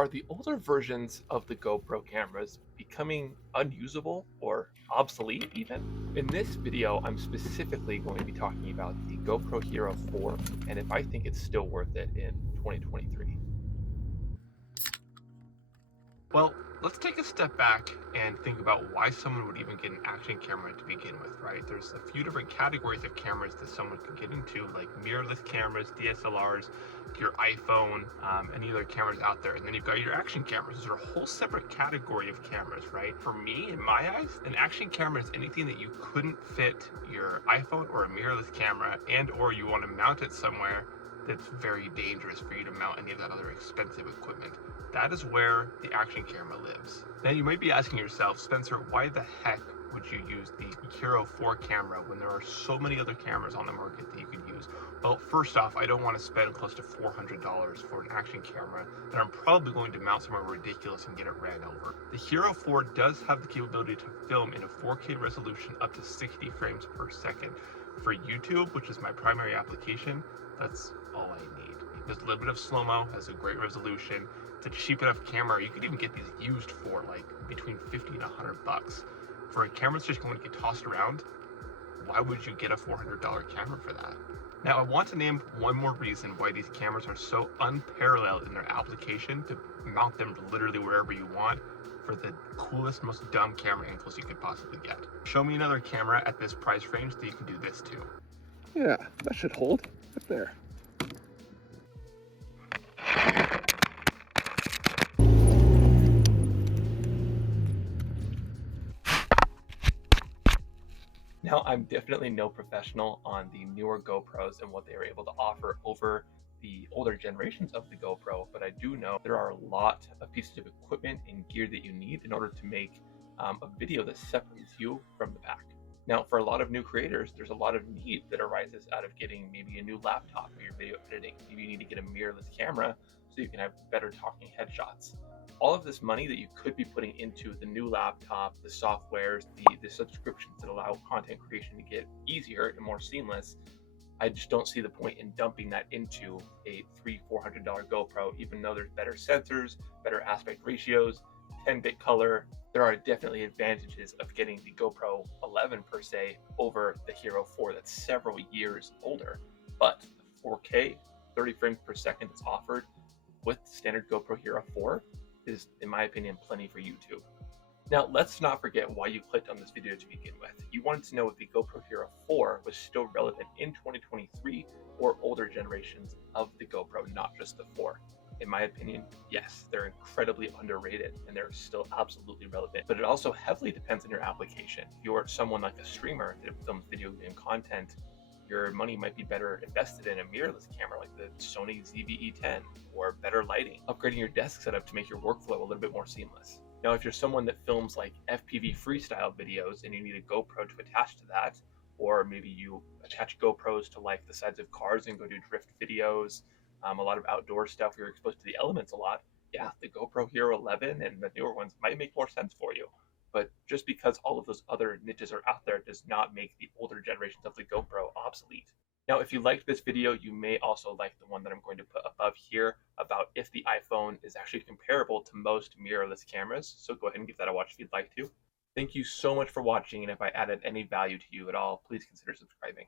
Are the older versions of the GoPro cameras becoming unusable or obsolete even? In this video, I'm specifically going to be talking about the GoPro Hero 4 and if I think it's still worth it in 2023. Well, let's take a step back and think about why someone would even get an action camera to begin with, right? There's a few different categories of cameras that someone can get into, like mirrorless cameras, DSLRs, your iPhone, any other cameras out there. And then you've got your action cameras. Those are a whole separate category of cameras, right? For me, in my eyes, an action camera is anything that you couldn't fit your iPhone or a mirrorless camera and or you want to mount it somewhere that's very dangerous for you to mount any of that other expensive equipment. That is where the action camera lives. Now you might be asking yourself, Spencer, why the heck would you use the Hero 4 camera when there are so many other cameras on the market that you could use? Well, first off, I don't want to spend close to $400 for an action camera that I'm probably going to mount somewhere ridiculous and get it ran over. The Hero 4 does have the capability to film in a 4K resolution up to 60 frames per second. For YouTube, which is my primary application, that's all I need. There's a little bit of slow-mo, has a great resolution. It's a cheap enough camera. You could even get these used for like between 50 and $100. For a camera that's just going to get tossed around, why would you get a $400 camera for that? Now I want to name one more reason why these cameras are so unparalleled in their application to mount them literally wherever you want for the coolest, most dumb camera angles you could possibly get. Show me another camera at this price range that you can do this to. Yeah, that should hold right there. Now, I'm definitely no professional on the newer GoPros and what they are able to offer over the older generations of the GoPro, but I do know there are a lot of pieces of equipment and gear that you need in order to make a video that separates you from the pack. Now, for a lot of new creators, there's a lot of need that arises out of getting maybe a new laptop for your video editing. Maybe you need to get a mirrorless camera so you can have better talking headshots. All of this money that you could be putting into the new laptop, the softwares, the subscriptions that allow content creation to get easier and more seamless, I just don't see the point in dumping that into a $300-400 GoPro, even though there's better sensors, better aspect ratios, 10-bit color. There are definitely advantages of getting the GoPro 11 per se over the Hero 4 that's several years older. But the 4K, 30 frames per second that's offered with standard GoPro Hero 4 is, in my opinion, plenty for YouTube. Now, let's not forget why you clicked on this video to begin with. You wanted to know if the GoPro Hero 4 was still relevant in 2023 or older generations of the GoPro, not just the 4. In my opinion, yes, they're incredibly underrated and they're still absolutely relevant, but it also heavily depends on your application. If you're someone like a streamer that films video game content, your money might be better invested in a mirrorless camera like the Sony ZV-E10 or better lighting, upgrading your desk setup to make your workflow a little bit more seamless. Now, if you're someone that films like FPV freestyle videos and you need a GoPro to attach to that, or maybe you attach GoPros to like the sides of cars and go do drift videos, a lot of outdoor stuff, you're exposed to the elements a lot, yeah, the GoPro Hero 11 and the newer ones might make more sense for you. But just because all of those other niches are out there does not make the older generations of the GoPro obsolete. Now, if you liked this video, you may also like the one that I'm going to put above here about if the iPhone is actually comparable to most mirrorless cameras. So go ahead and give that a watch if you'd like to. Thank you so much for watching, and if I added any value to you at all, please consider subscribing.